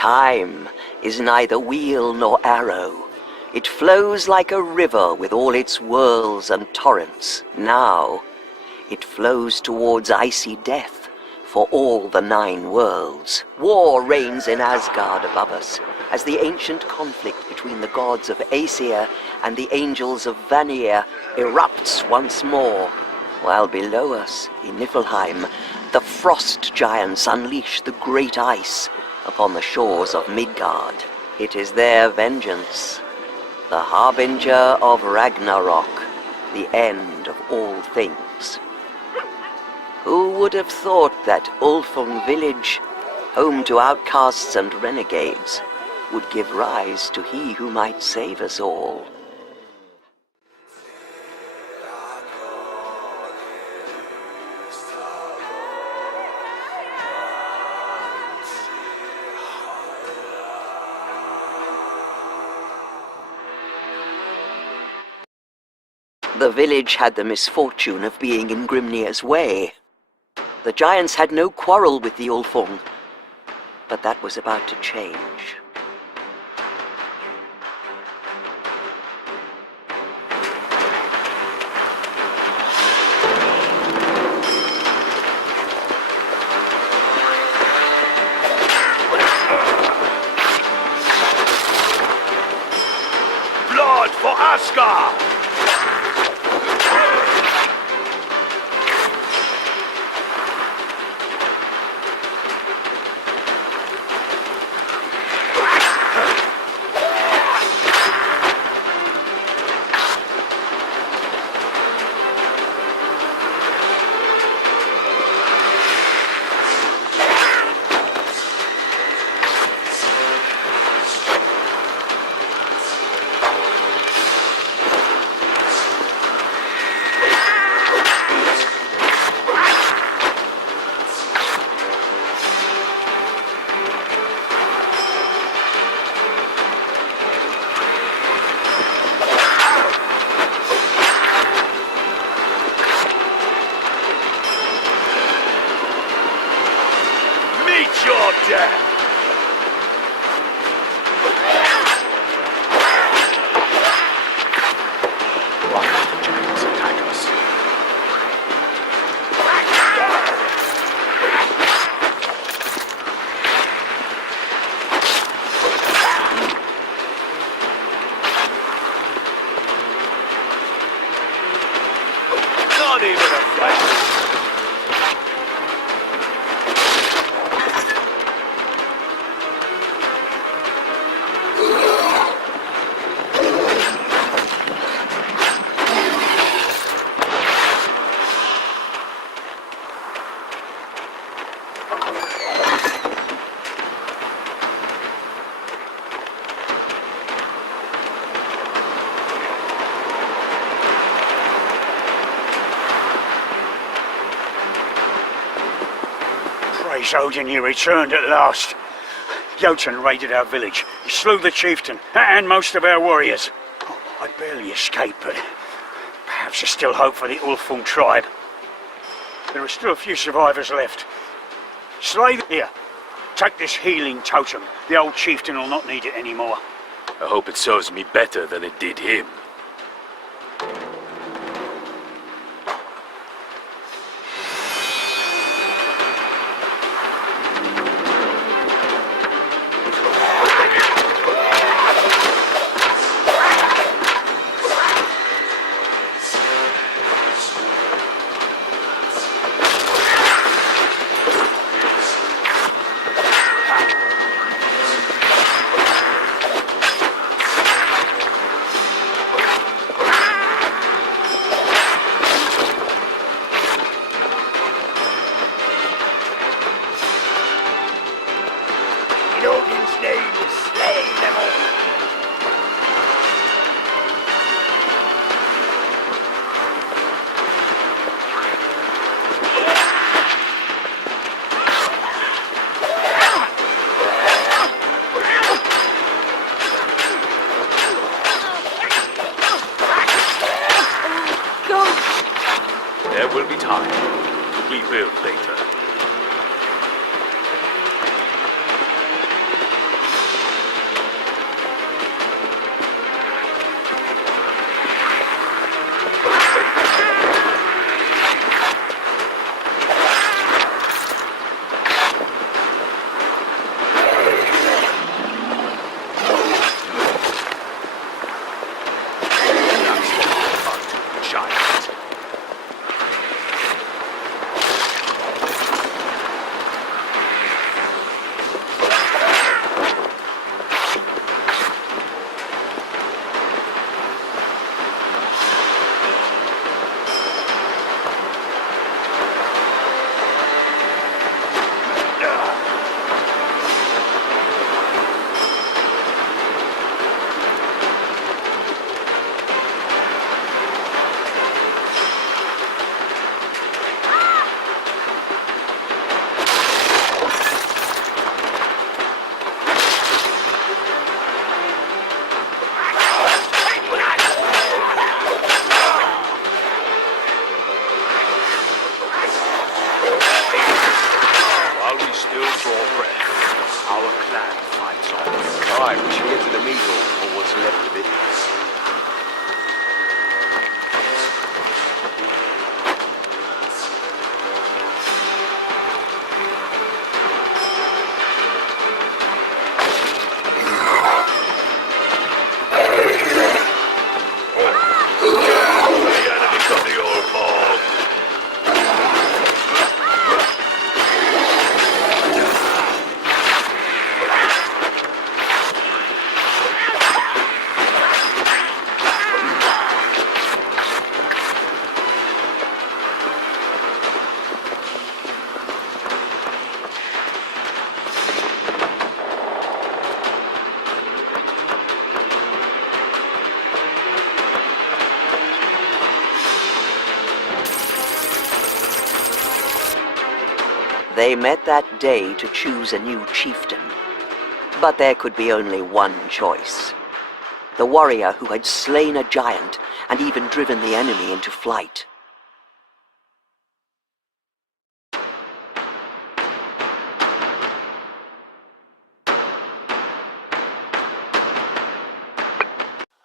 Time is neither wheel nor arrow. It flows like a river with all its whirls and torrents. Now, it flows towards icy death for all the 9 worlds. War reigns in Asgard above us, as the ancient conflict between the gods of Aesir and the angels of Vanir erupts once more, while below us, in Niflheim, the frost giants unleash the great ice upon the shores of Midgard. It is their vengeance, the harbinger of Ragnarok, the end of all things. Who would have thought that Ulfung village, home to outcasts and renegades, would give rise to he who might save us all? The village had the misfortune of being in Grimnir's way. The giants had no quarrel with the Ulfung, but that was about to change. Blood for Asgard! Your death! Giants attack us. Not even a fight. Praise Odin, you returned at last. Jotan raided our village. He slew the chieftain and most of our warriors. I barely escaped, but perhaps there's still hope for the Ulfung tribe. There are still a few survivors left. Slay them. Here, take this healing totem. The old chieftain will not need it anymore. I hope it serves me better than it did him. There will be time to rebuild later. They met that day to choose a new chieftain. But there could be only one choice. The warrior who had slain a giant and even driven the enemy into flight.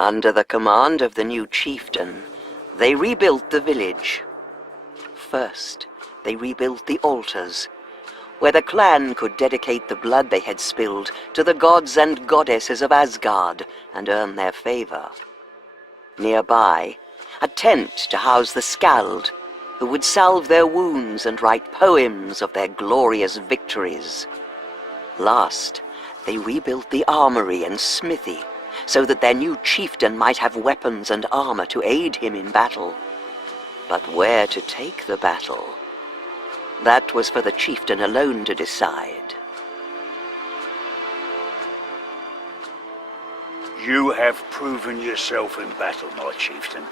Under the command of the new chieftain, they rebuilt the village. First, they rebuilt the altars, where the clan could dedicate the blood they had spilled to the gods and goddesses of Asgard and earn their favor. Nearby, a tent to house the Skald, who would salve their wounds and write poems of their glorious victories. Last, they rebuilt the armory and smithy, so that their new chieftain might have weapons and armor to aid him in battle. But where to take the battle? That was for the chieftain alone to decide. You have proven yourself in battle, my chieftain.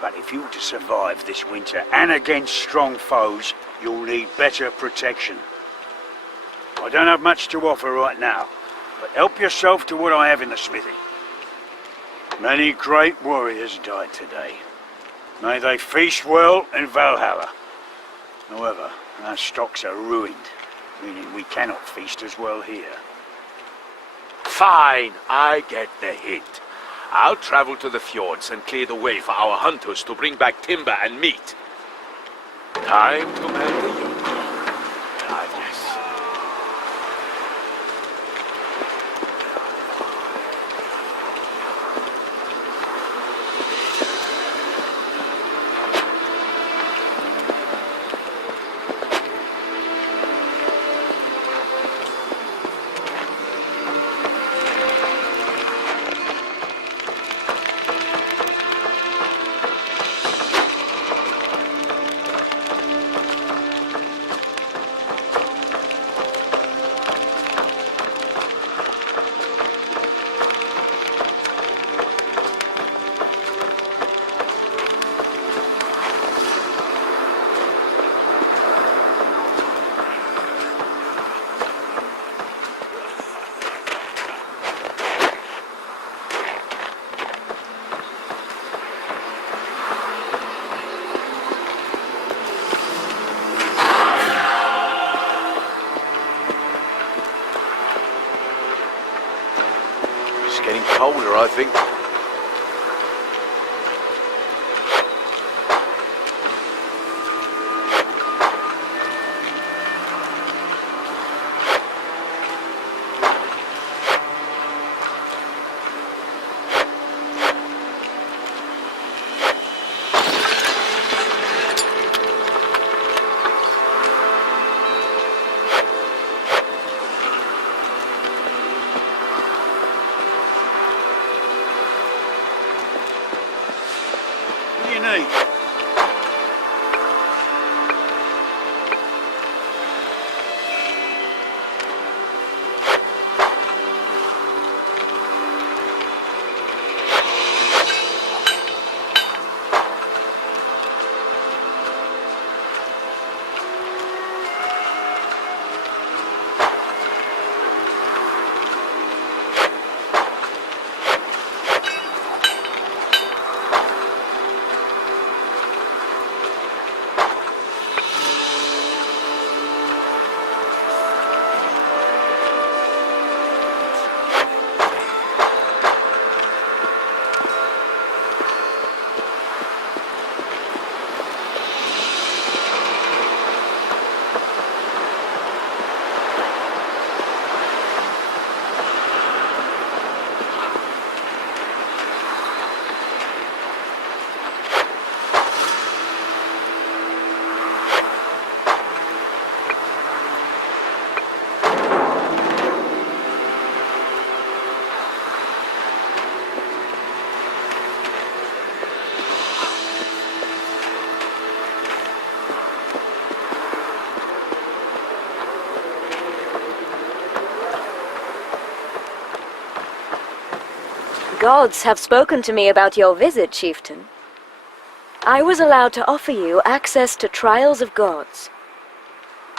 But if you're to survive this winter and against strong foes, you'll need better protection. I don't have much to offer right now, but help yourself to what I have in the smithy. Many great warriors died today. May they feast well in Valhalla. However, our stocks are ruined, meaning we cannot feast as well here. Fine, I get the hint. I'll travel to the fjords and clear the way for our hunters to bring back timber and meat. Time to man the yoke. I guess. It's getting colder, I think. Gods have spoken to me about your visit, chieftain. I was allowed to offer you access to trials of gods.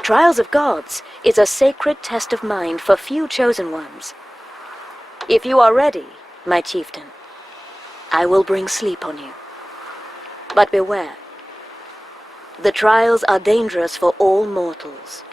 Trials of Gods is a sacred test of mind for few chosen ones. If you are ready, my chieftain, I will bring sleep on you. But beware. The trials are dangerous for all mortals.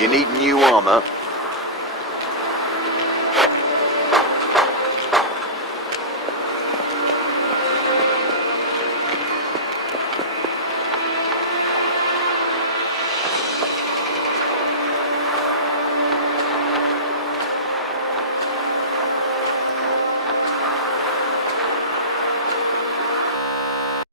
You need new armor?